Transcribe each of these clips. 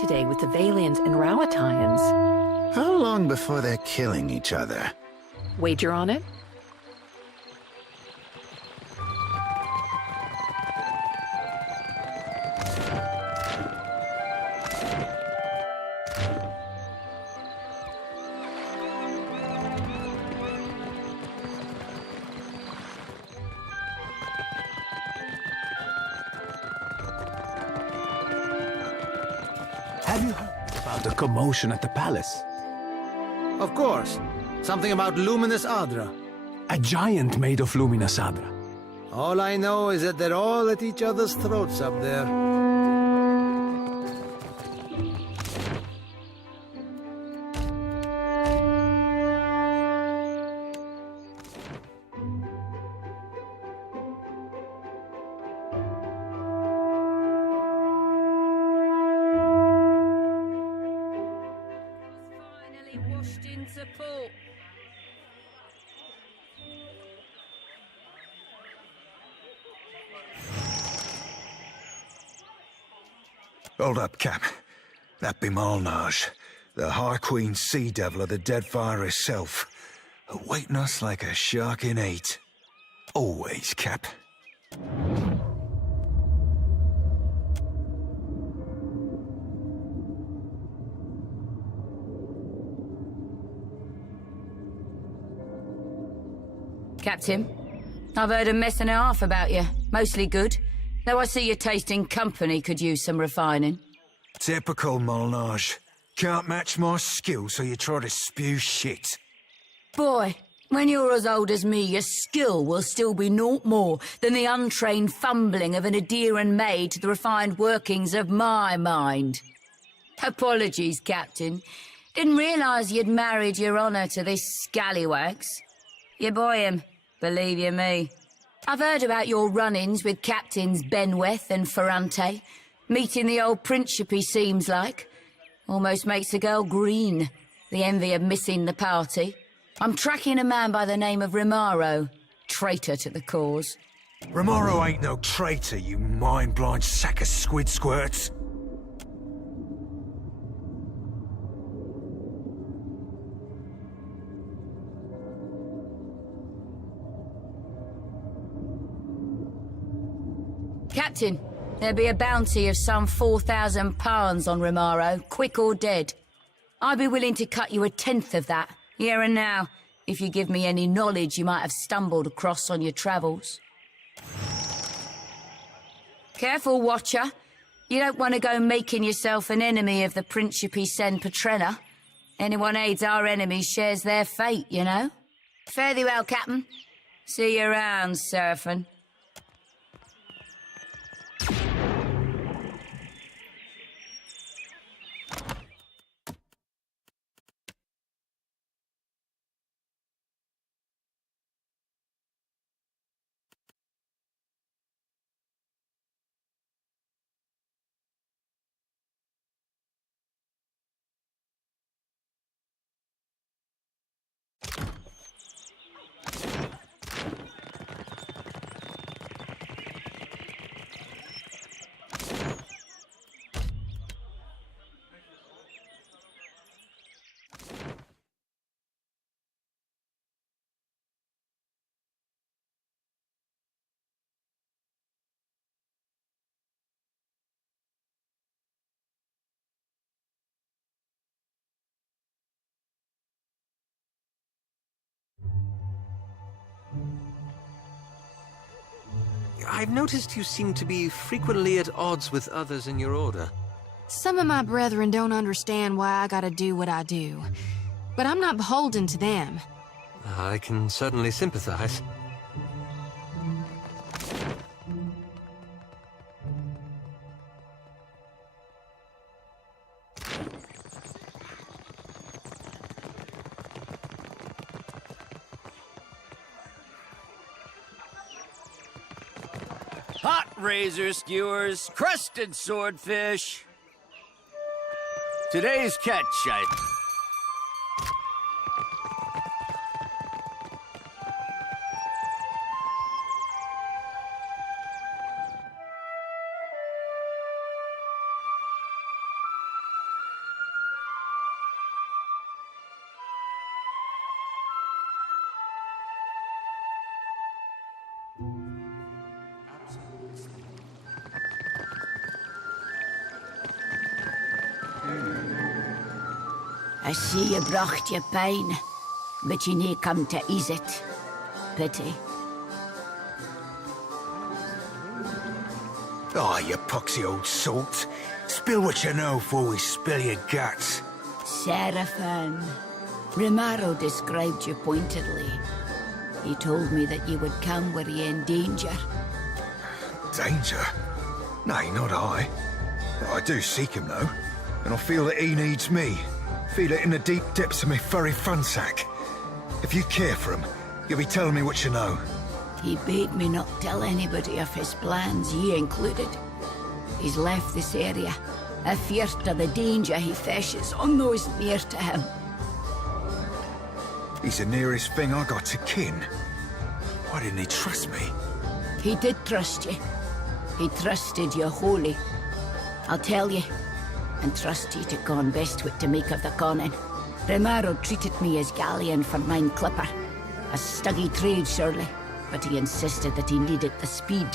today with the Valians and Rowattians. How long before they're killing each other? Wager on it? Have you heard about the commotion at the palace? Of course. Something about Luminous Adra. A giant made of Luminous Adra. All I know is that they're all at each other's throats up there. Finally washed into port. Hold up, Cap. That be Malnage, the High Queen Sea Devil of the Deadfire herself, awaiting us like a shark in hate. Always, Cap. Captain, I've heard a mess and a half about you. Mostly good. Though I see your taste in company could use some refining. Typical Malnage. Can't match my skill, so you try to spew shit. Boy, when you're as old as me, your skill will still be naught more than the untrained fumbling of an Adeiran maid to the refined workings of my mind. Apologies, Captain. Didn't realise you'd married your honour to this scallywags. You boy him, believe you me. I've heard about your run-ins with Captains Benweth and Ferrante. Meeting the old Principe seems like. Almost makes a girl green, the envy of missing the party. I'm tracking a man by the name of Rimaro, traitor to the cause. Romaro ain't no traitor, you mind-blind sack of squid squirts. Captain, there'll be a bounty of some 4,000 pounds on Rimaro, quick or dead. I'd be willing to cut you 1/10 of that, here and now, if you give me any knowledge you might have stumbled across on your travels. Careful, Watcher. You don't want to go making yourself an enemy of the Principe Sen Petrena. Anyone aids our enemies shares their fate, you know. Fare thee well, Captain. See you around, Seraphin. I've noticed you seem to be frequently at odds with others in your order. Some of my brethren don't understand why I gotta do what I do, but I'm not beholden to them. I can certainly sympathize. Hot razor skewers, crusted swordfish. Today's catch, I see you bracht your pain, but you nae come to ease it. Pity. Oh, you poxy old salt. Spill what you know before we spill your guts. Seraphin. Romaro described you pointedly. He told me that you would come were ye in danger. Danger? Nay, not I. I do seek him, though. And I feel that he needs me. Feel it in the deep depths of my furry fun sack. If you care for him, you'll be telling me what you know. He bade me not tell anybody of his plans, ye included. He's left this area, afeard of the danger he fishes on those near to him. He's the nearest thing I got to kin. Why didn't he trust me? He did trust you. He trusted you wholly. I'll tell you, and trust you to con best what to make of the conning. Romaro treated me as galleon for mine clipper. A stuggy trade, surely, but he insisted that he needed the speed.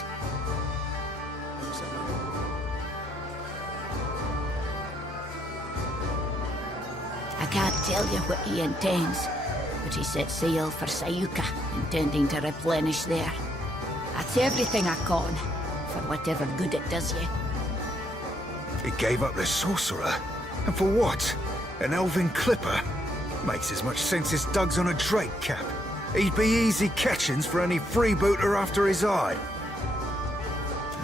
I can't tell you what he intends, but he set sail for Sayuka, intending to replenish there. That's everything I con, for whatever good it does you. He gave up the sorcerer? And for what? An elven clipper? Makes as much sense as Doug's on a Drake cap. He'd be easy catchings for any freebooter after his eye.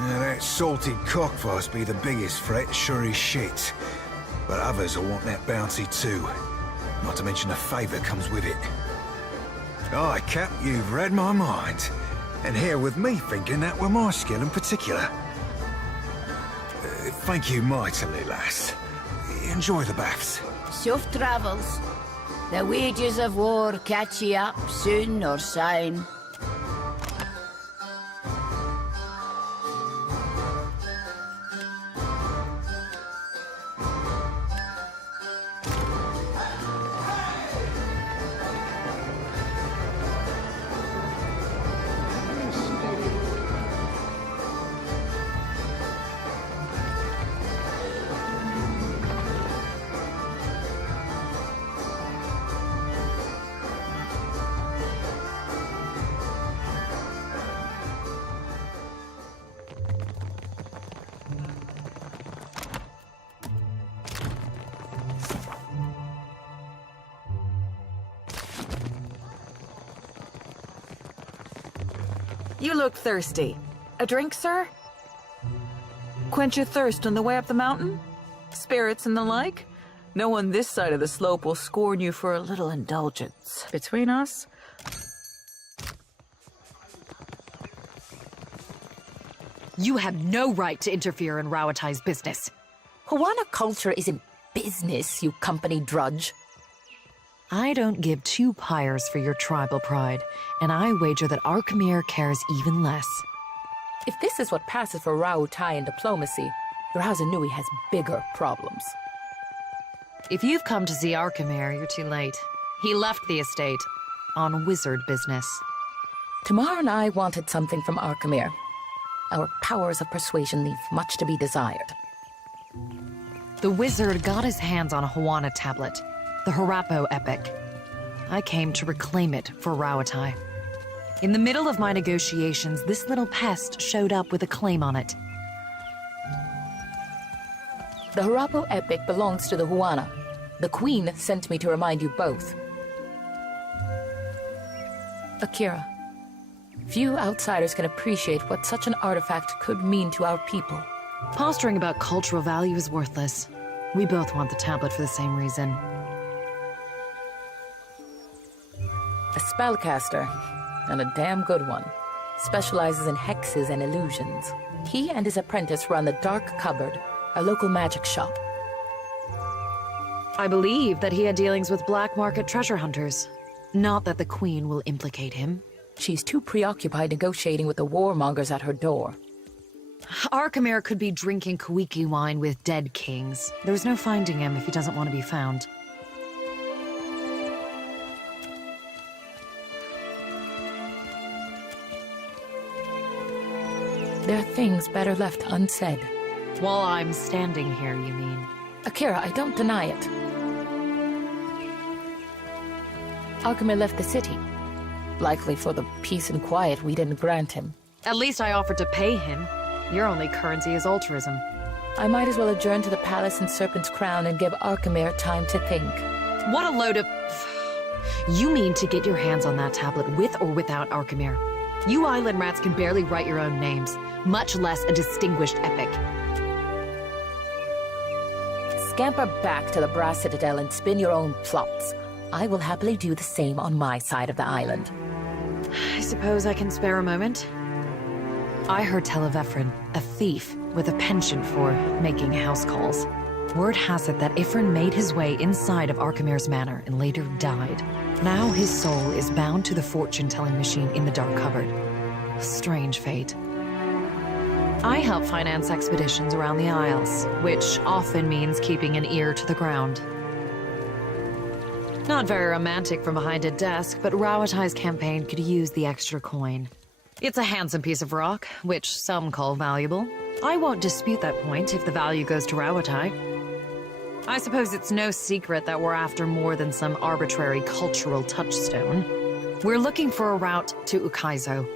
That salted cockfuss be the biggest threat, sure as shit. But others will want that bounty too. Not to mention the favour comes with it. Aye, Cap, you've read my mind. And here with me thinking that were my skill in particular. Thank you mightily, lass. Enjoy the baths. Safe travels. The wages of war catch ye up soon or soon. You look thirsty. A drink, sir? Quench your thirst on the way up the mountain? Spirits and the like? No one this side of the slope will scorn you for a little indulgence. Between us? You have no right to interfere in Rauatai's business. Huana culture isn't business, you company drudge. I don't give two pyres for your tribal pride, and I wager that Arkemir cares even less. If this is what passes for Rauatai in diplomacy, Rauza has bigger problems. If you've come to see Arkemir, you're too late. He left the estate on wizard business. Tamar and I wanted something from Arkemir. Our powers of persuasion leave much to be desired. The wizard got his hands on a Huana tablet, the Harapo epic. I came to reclaim it for Rauatai. In the middle of my negotiations, this little pest showed up with a claim on it. The Harapo epic belongs to the Huana. The Queen sent me to remind you both. Akira, few outsiders can appreciate what such an artifact could mean to our people. Posturing about cultural value is worthless. We both want the tablet for the same reason. A spellcaster, and a damn good one. Specializes in hexes and illusions. He and his apprentice run the Dark Cupboard, a local magic shop. I believe that he had dealings with black market treasure hunters. Not that the Queen will implicate him. She's too preoccupied negotiating with the warmongers at her door. Arkemir could be drinking Kuiki wine with dead kings. There's no finding him if he doesn't want to be found. There are things better left unsaid. While I'm standing here, you mean? Akira, I don't deny it. Arkemir left the city. Likely for the peace and quiet we didn't grant him. At least I offered to pay him. Your only currency is altruism. I might as well adjourn to the palace in Serpent's Crown and give Arkemir time to think. What a load of... You mean to get your hands on that tablet with or without Arkemir? You island rats can barely write your own names, much less a distinguished epic. Scamper back to the Brass Citadel and spin your own plots. I will happily do the same on my side of the island. I suppose I can spare a moment. I heard tell of Ephron, a thief with a penchant for making house calls. Word has it that Ephron made his way inside of Arkemir's manor and later died. Now his soul is bound to the fortune-telling machine in the dark cupboard. Strange fate. I help finance expeditions around the Isles, which often means keeping an ear to the ground. Not very romantic from behind a desk, but Rauatai's campaign could use the extra coin. It's a handsome piece of rock, which some call valuable. I won't dispute that point if the value goes to Rauatai. I suppose it's no secret that we're after more than some arbitrary cultural touchstone. We're looking for a route to Ukaizo.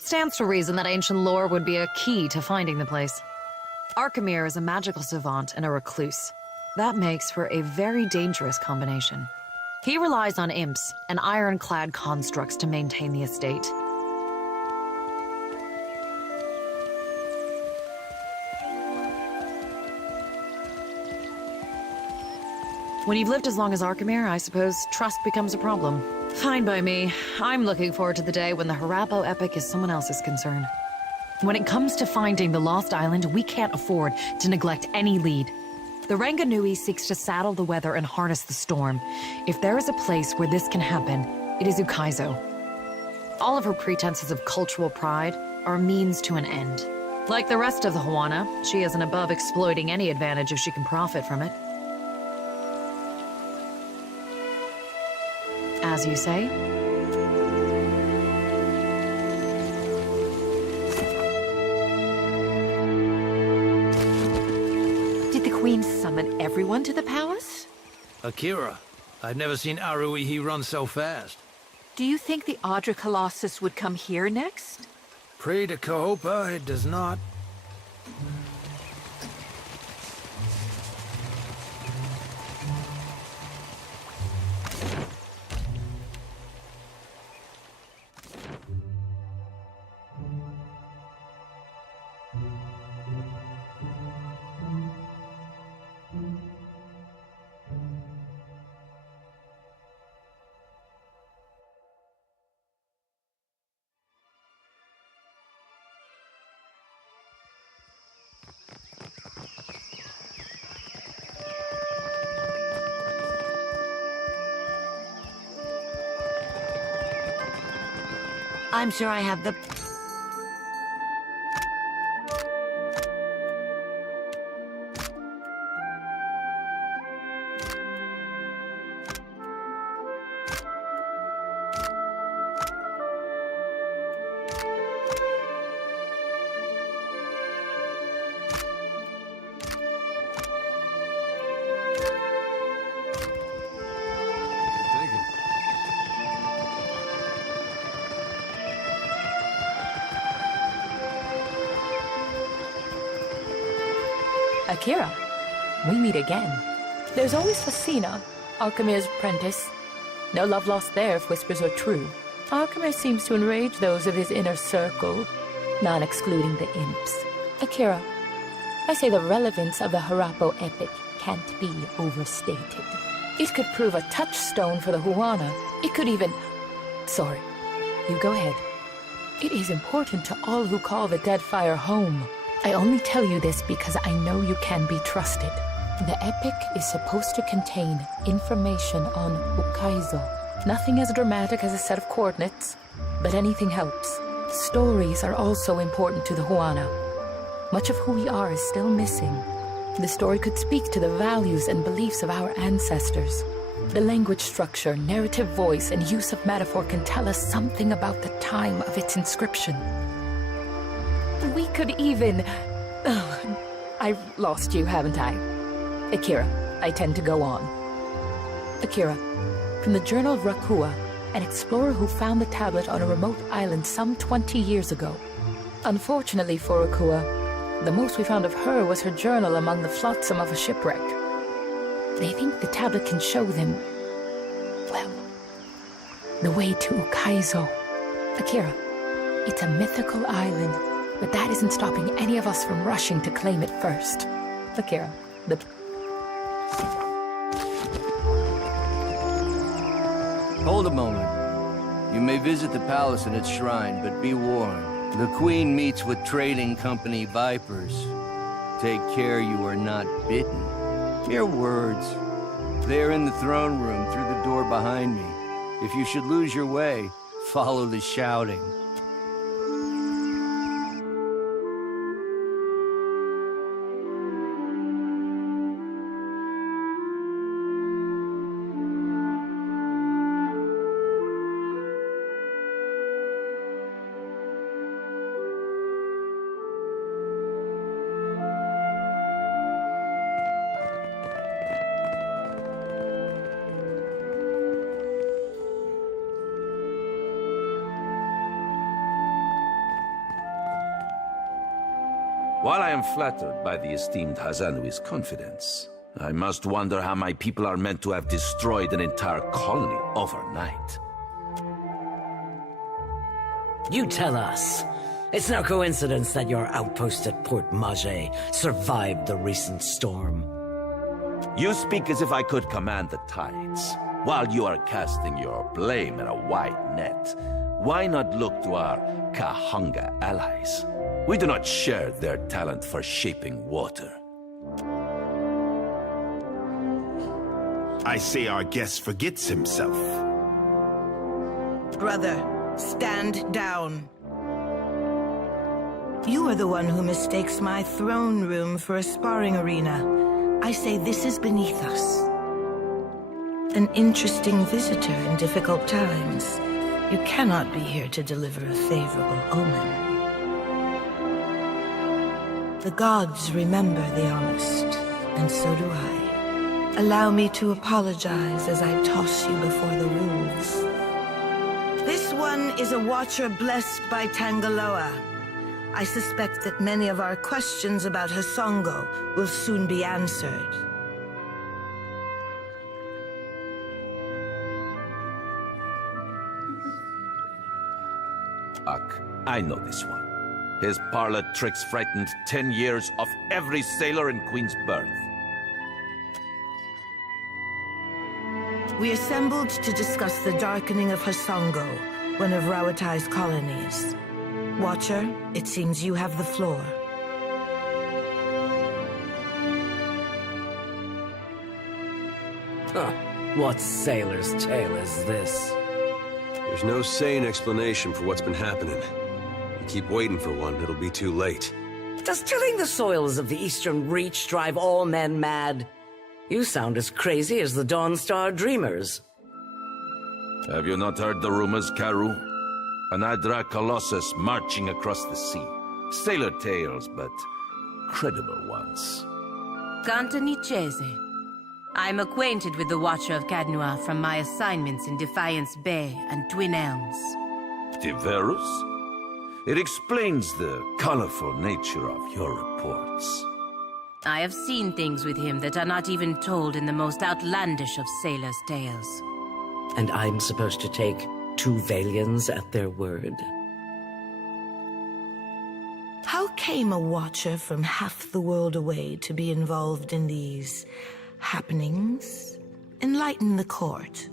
Stands to reason that ancient lore would be a key to finding the place. Arkemir is a magical savant and a recluse. That makes for a very dangerous combination. He relies on imps and ironclad constructs to maintain the estate. When you've lived as long as Arkemir, I suppose trust becomes a problem. Fine by me. I'm looking forward to the day when the Harappo epic is someone else's concern. When it comes to finding the Lost Island, we can't afford to neglect any lead. The Ranganui seeks to saddle the weather and harness the storm. If there is a place where this can happen, it is Ukaizo. All of her pretenses of cultural pride are a means to an end. Like the rest of the Huana, she isn't above exploiting any advantage if she can profit from it. As you say. Did the Queen summon everyone to the palace? Akira, I've never seen Aruihi run so fast. Do you think the Audra Colossus would come here next? Pray to Kahopa, it does not. I'm sure I have the... Akira, we meet again. There's always Fasina, Arkemir's apprentice. No love lost there if whispers are true. Arkemir seems to enrage those of his inner circle, not excluding the imps. Akira, I say the relevance of the Harappo epic can't be overstated. It could prove a touchstone for the Huana. It could even... Sorry. You go ahead. It is important to all who call the Deadfire home. I only tell you this because I know you can be trusted. The epic is supposed to contain information on Ukaizo. Nothing as dramatic as a set of coordinates, but anything helps. Stories are also important to the Huana. Much of who we are is still missing. The story could speak to the values and beliefs of our ancestors. The language structure, narrative voice, and use of metaphor can tell us something about the time of its inscription. We could even... Oh, I've lost you, haven't I? Akira, I tend to go on. Akira, from the Journal of Rakua, an explorer who found the tablet on a remote island some 20 years ago. Unfortunately for Rakua, the most we found of her was her journal among the flotsam of a shipwreck. They think the tablet can show them, well, the way to Ukaizo. Akira, it's a mythical island, but that isn't stopping any of us from rushing to claim it first. Akira, the... Hold a moment. You may visit the palace and its shrine, but be warned. The Queen meets with trading company vipers. Take care you are not bitten. Mere words. They're in the throne room through the door behind me. If you should lose your way, follow the shouting. While I am flattered by the esteemed Hazanui's confidence, I must wonder how my people are meant to have destroyed an entire colony overnight. You tell us. It's no coincidence that your outpost at Port Mage survived the recent storm. You speak as if I could command the tides, while you are casting your blame in a wide net. Why not look to our Kahanga allies? We do not share their talent for shaping water. I say our guest forgets himself. Brother, stand down. You are the one who mistakes my throne room for a sparring arena. I say this is beneath us. An interesting visitor in difficult times. You cannot be here to deliver a favorable omen. The gods remember the honest, and so do I. Allow me to apologize as I toss you before the wolves. This one is a watcher blessed by Tangaloa. I suspect that many of our questions about Hasongo will soon be answered. Ak, I know this one. His parlor tricks frightened 10 years of every sailor in Queen's Birth. We assembled to discuss the darkening of Hasongo, one of Rauatai's colonies. Watcher, it seems you have the floor. Huh. What sailor's tale is this? There's no sane explanation for what's been happening. Keep waiting for one, it'll be too late. Does tilling the soils of the Eastern Reach drive all men mad? You sound as crazy as the Dawnstar Dreamers. Have you not heard the rumors, Karu? An Adra Colossus marching across the sea. Sailor tales, but credible ones. Ganta Nichese. I'm acquainted with the Watcher of Cadnua from my assignments in Defiance Bay and Twin Elms. Tiverus? It explains the colorful nature of your reports. I have seen things with him that are not even told in the most outlandish of sailors' tales. And I'm supposed to take two Valians at their word? How came a watcher from half the world away to be involved in these happenings. Enlighten the court.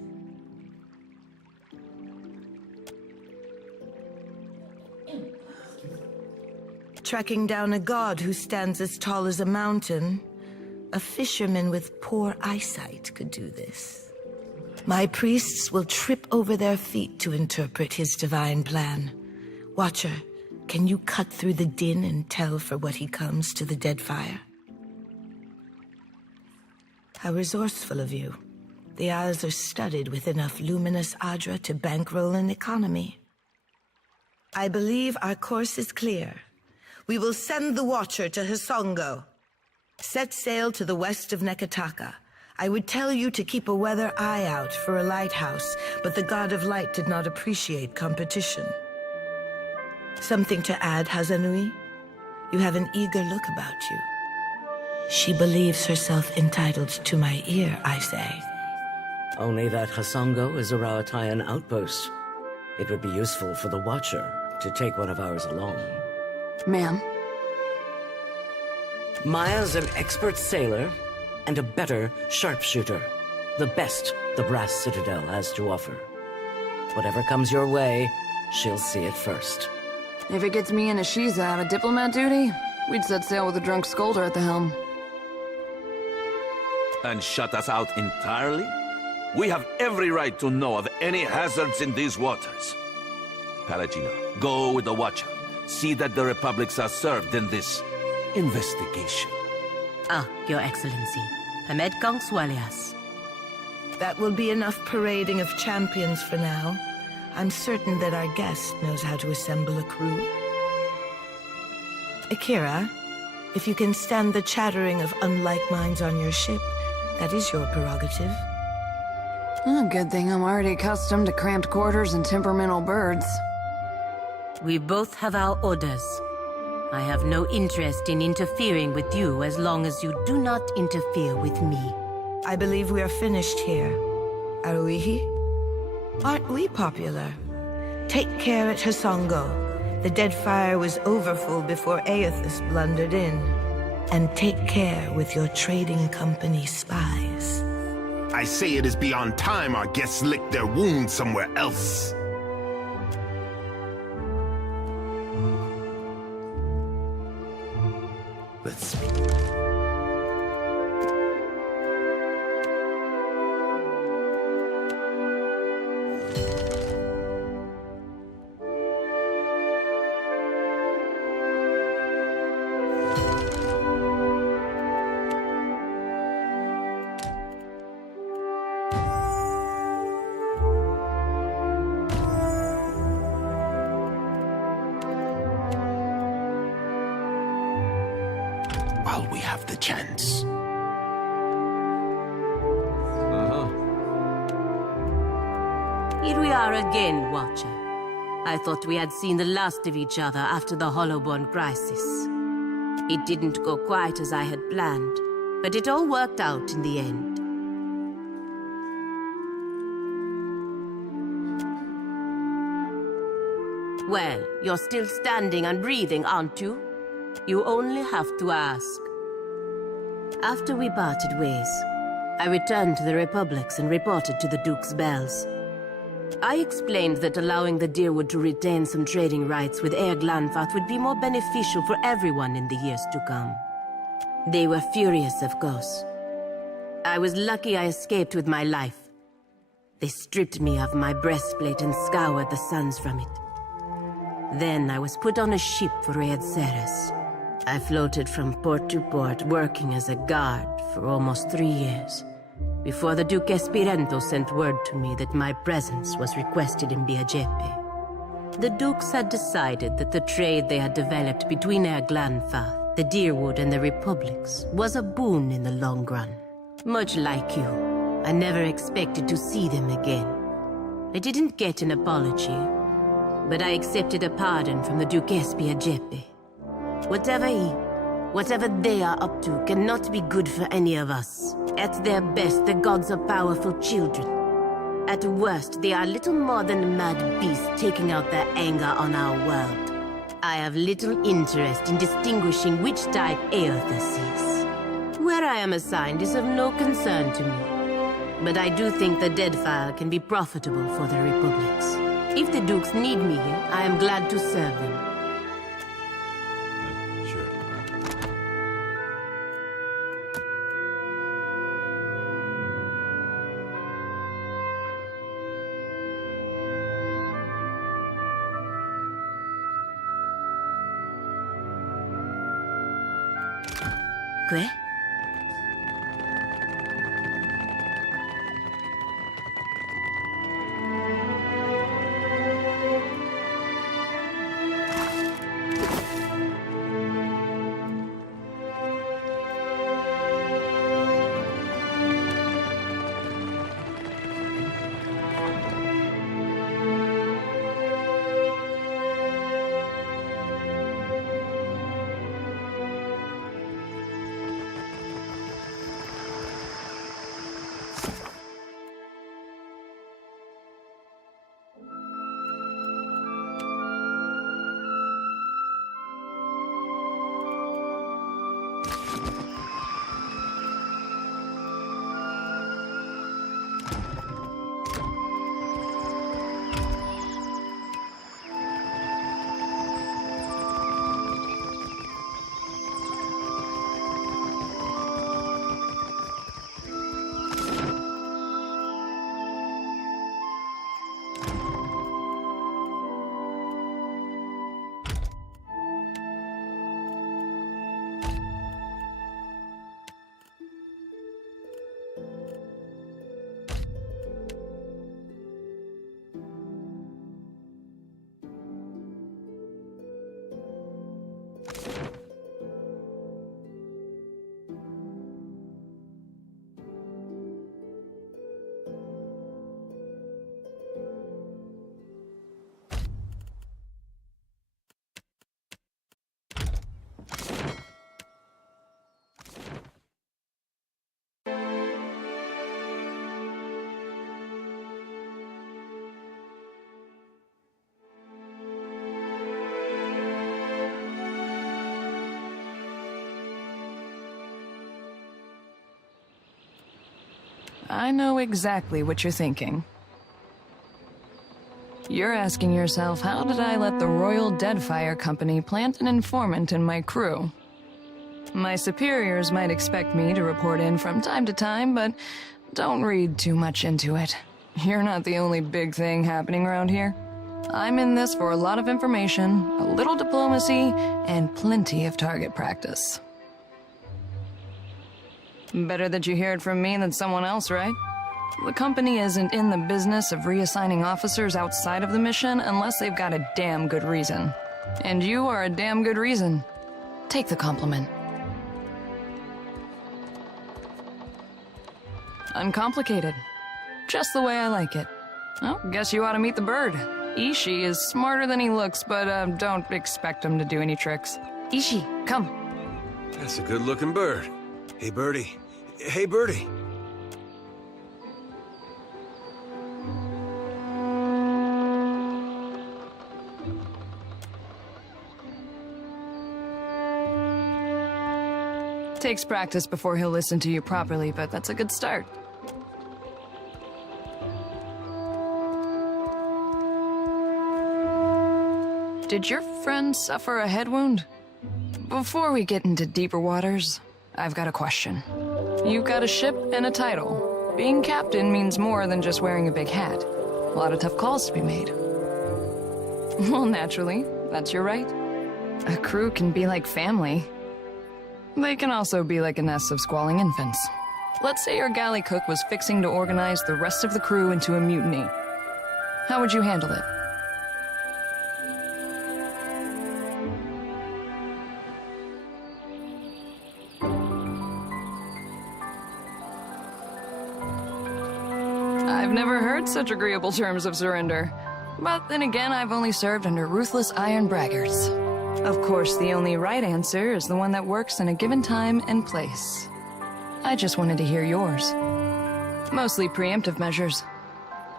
Tracking down a god who stands as tall as a mountain. A fisherman with poor eyesight could do this. My priests will trip over their feet to interpret his divine plan. Watcher, can you cut through the din and tell for what he comes to the Deadfire? How resourceful of you. The Isles are studded with enough luminous Adra to bankroll an economy. I believe our course is clear. We will send the Watcher to Hisongo. Set sail to the west of Nekataka. I would tell you to keep a weather eye out for a lighthouse, but the God of Light did not appreciate competition. Something to add, Hazanui? You have an eager look about you. She believes herself entitled to my ear, I say. Only that Hisongo is a Rauatayan outpost. It would be useful for the Watcher to take one of ours along. Ma'am. Maya's an expert sailor and a better sharpshooter. The best the Brass Citadel has to offer. Whatever comes your way, she'll see it first. If it gets me and Ashiza out of diplomat duty, we'd set sail with a drunk scolder at the helm. And shut us out entirely? We have every right to know of any hazards in these waters. Palagino, go with the Watcher. See that the Republics are served in this investigation. Ah, Your Excellency. Hamed Kong Swalias. That will be enough parading of champions for now. I'm certain that our guest knows how to assemble a crew. Akira, if you can stand the chattering of unlike minds on your ship, that is your prerogative. Oh, good thing I'm already accustomed to cramped quarters and temperamental birds. We both have our orders. I have no interest in interfering with you as long as you do not interfere with me. I believe we are finished here. Aruihi? Aren't we popular? Take care at Hisongo. The Deadfire was overfull before Aethys blundered in. And take care with your trading company spies. I say it is beyond time our guests lick their wounds somewhere else. Let's speak. While we have the chance. Here we are again, Watcher. I thought we had seen the last of each other after the Hollowborn crisis. It didn't go quite as I had planned, but it all worked out in the end. Well, you're still standing and breathing, aren't you? You only have to ask. After we parted ways, I returned to the Republics and reported to the Duke's Bells. I explained that allowing the Deerwood to retain some trading rights with Air Glanfath would be more beneficial for everyone in the years to come. They were furious, of course. I was lucky I escaped with my life. They stripped me of my breastplate and scoured the suns from it. Then I was put on a ship for Raed Ceres. I floated from port to port, working as a guard for almost 3 years, before the Duke Espirento sent word to me that my presence was requested in Biajepe. The Dukes had decided that the trade they had developed between Air Glanfath, the Deerwood, and the Republics was a boon in the long run. Much like you, I never expected to see them again. I didn't get an apology, but I accepted a pardon from the Duke Biajepe. Whatever they are up to cannot be good for any of us. At their best, the gods are powerful children. At worst, they are little more than mad beasts taking out their anger on our world. I have little interest in distinguishing which type Aethys is. Where I am assigned is of no concern to me. But I do think the Deadfire can be profitable for the Republics. If the Dukes need me here, I am glad to serve them. ¿Qué? I know exactly what you're thinking. You're asking yourself, how did I let the Royal Deadfire Company plant an informant in my crew? My superiors might expect me to report in from time to time, but don't read too much into it. You're not the only big thing happening around here. I'm in this for a lot of information, a little diplomacy, and plenty of target practice. Better that you hear it from me than someone else, right? The company isn't in the business of reassigning officers outside of the mission unless they've got a damn good reason. And you are a damn good reason. Take the compliment. Uncomplicated. Just the way I like it. Well, guess you ought to meet the bird. Ishi is smarter than he looks, but don't expect him to do any tricks. Ishi, come. That's a good-looking bird. Hey, Birdie. Hey, Birdie. Takes practice before he'll listen to you properly, but that's a good start. Did your friend suffer a head wound? Before we get into deeper waters, I've got a question. You've got a ship and a title. Being captain means more than just wearing a big hat. A lot of tough calls to be made. Well, naturally, that's your right. A crew can be like family. They can also be like a nest of squalling infants. Let's say your galley cook was fixing to organize the rest of the crew into a mutiny. How would you handle it? I've never heard such agreeable terms of surrender. But then again, I've only served under ruthless iron braggarts. Of course, the only right answer is the one that works in a given time and place. I just wanted to hear yours. Mostly preemptive measures.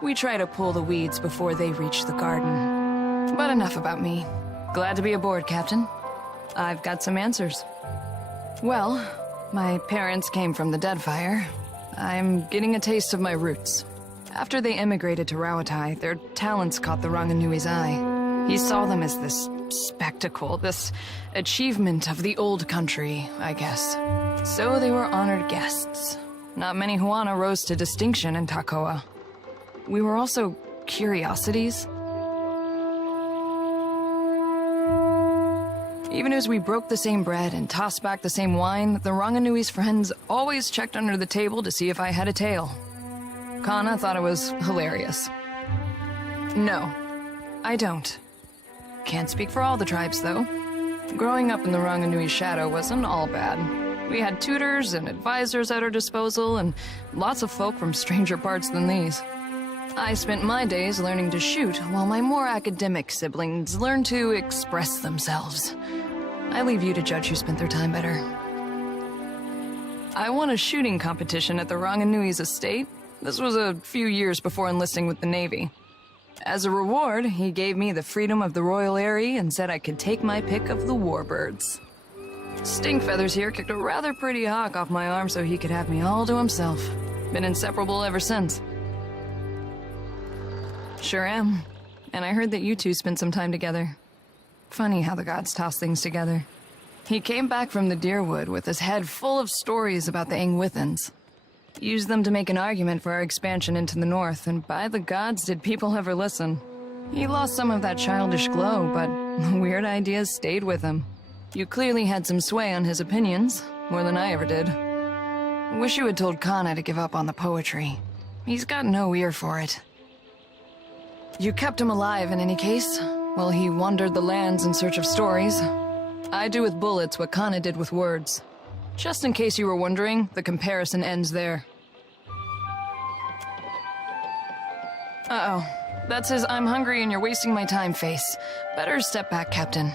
We try to pull the weeds before they reach the garden. But enough about me. Glad to be aboard, Captain. I've got some answers. Well, My parents came from the Deadfire. I'm getting a taste of my roots. After they emigrated to Rauatai, their talents caught the Ranganui's eye. He saw them as this spectacle, this achievement of the old country, I guess. So they were honored guests. Not many Huana rose to distinction in Takoa. We were also curiosities. Even as we broke the same bread and tossed back the same wine, the Ranganui's friends always checked under the table to see if I had a tail. Kana thought it was hilarious. No, I don't. Can't speak for all the tribes, though. Growing up in the Ranganui's shadow wasn't all bad. We had tutors and advisors at our disposal, and lots of folk from stranger parts than these. I spent my days learning to shoot, while my more academic siblings learned to express themselves. I leave you to judge who spent their time better. I won a shooting competition at the Ranganui's estate. This was a few years before enlisting with the Navy. As a reward, he gave me the freedom of the Royal Eyrie and said I could take my pick of the warbirds. Stinkfeathers here kicked a rather pretty hawk off my arm so he could have me all to himself. Been inseparable ever since. Sure am. And I heard that you two spent some time together. Funny how the gods toss things together. He came back from the Deerwood with his head full of stories about the Angwithans. Used them to make an argument for our expansion into the north, and by the gods did people ever listen. He lost some of that childish glow, but the weird ideas stayed with him. You clearly had some sway on his opinions, more than I ever did. Wish you had told Kana to give up on the poetry. He's got no ear for it. You kept him alive in any case, while he wandered the lands in search of stories. I do with bullets what Kana did with words. Just in case you were wondering, the comparison ends there. Uh-oh. That's his "I'm hungry and you're wasting my time" face. Better step back, Captain.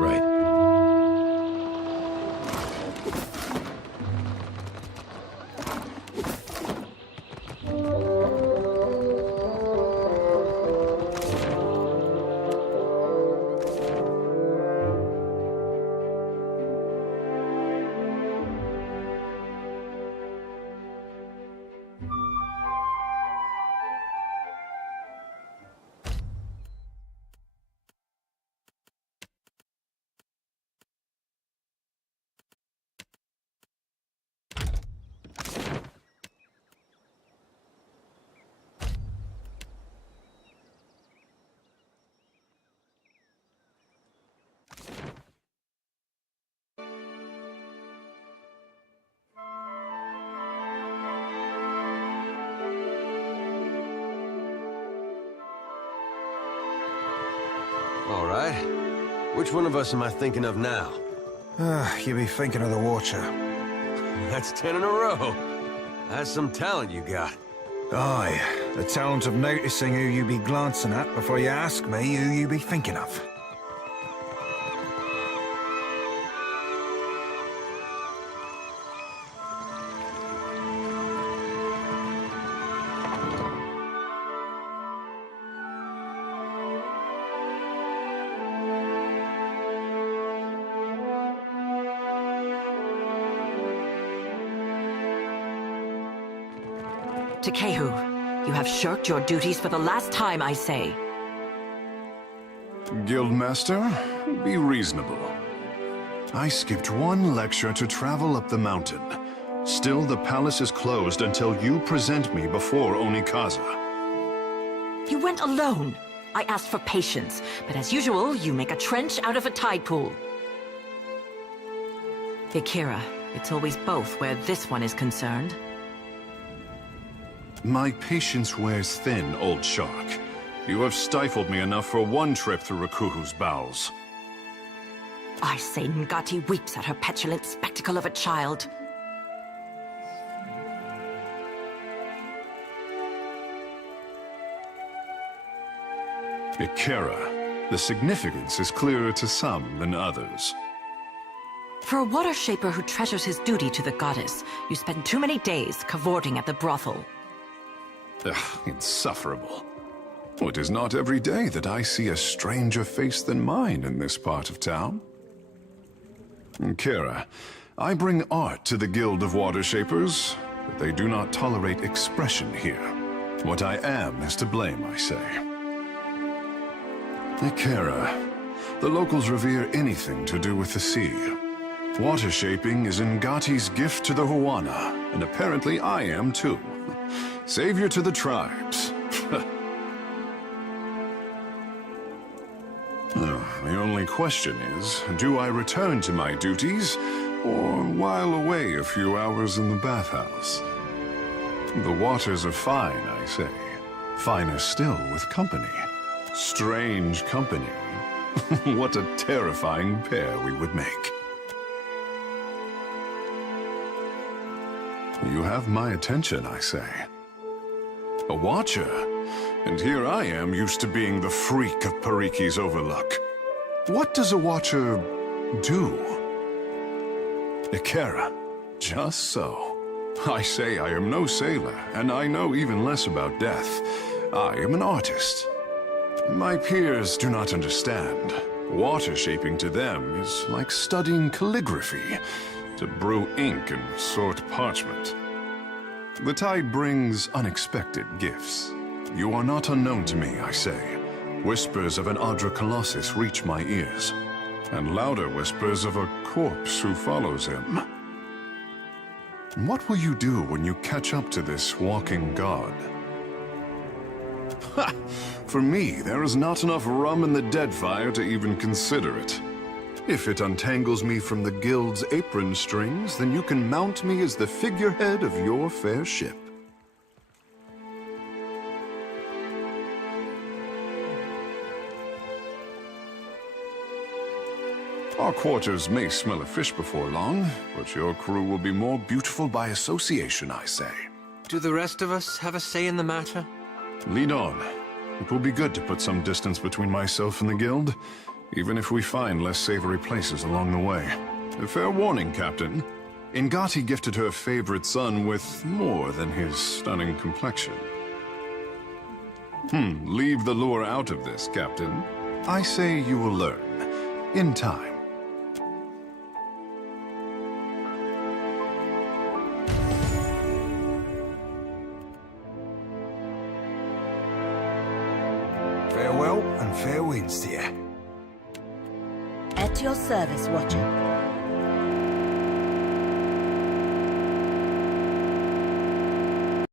Right. All right. Which one of us am I thinking of now? You be thinking of the Watcher. That's 10 in a row. That's some talent you got. Aye, the talent of noticing who you be glancing at before you ask me who you be thinking of. Tekehu, you have shirked your duties for the last time, I say. Guildmaster, be reasonable. I skipped one lecture to travel up the mountain. Still, the palace is closed until you present me before Onikaza. You went alone. I asked for patience, but as usual, you make a trench out of a tide pool. Akira, it's always both where this one is concerned. My patience wears thin, old shark. You have stifled me enough for one trip through Rakuhu's bowels. I say Ngati weeps at her petulant spectacle of a child. Ikera, the significance is clearer to some than others. For a water shaper who treasures his duty to the goddess, you spend too many days cavorting at the brothel. Ugh, insufferable. It is not every day that I see a stranger face than mine in this part of town. Kira, I bring art to the Guild of Water Shapers, but they do not tolerate expression here. What I am is to blame, I say. Kira, the locals revere anything to do with the sea. Water shaping is Ngati's gift to the Huana, and apparently I am too. Savior to the tribes. The only question is, do I return to my duties, or while away a few hours in the bathhouse? The waters are fine, I say. Finer still with company. Strange company. What a terrifying pair we would make. You have my attention, I say. A watcher? And here I am used to being the freak of Pariki's Overlook. What does a watcher do? Ikera. Just so. I say I am no sailor, and I know even less about death. I am an artist. My peers do not understand. Water shaping to them is like studying calligraphy, to brew ink and sort parchment. The tide brings unexpected gifts. You are not unknown to me, I say. Whispers of an Adra Colossus reach my ears, and louder whispers of a corpse who follows him. What will you do when you catch up to this walking god? Ha! For me, there is not enough rum in the Deadfire to even consider it. If it untangles me from the guild's apron strings, then you can mount me as the figurehead of your fair ship. Our quarters may smell of fish before long, but your crew will be more beautiful by association, I say. Do the rest of us have a say in the matter? Lead on. It will be good to put some distance between myself and the guild, even if we find less savory places along the way. A fair warning, Captain. Ngati gifted her favorite son with more than his stunning complexion. Leave the lure out of this, Captain. I say you will learn. In time. Farewell and fair winds to you. At your service, Watcher.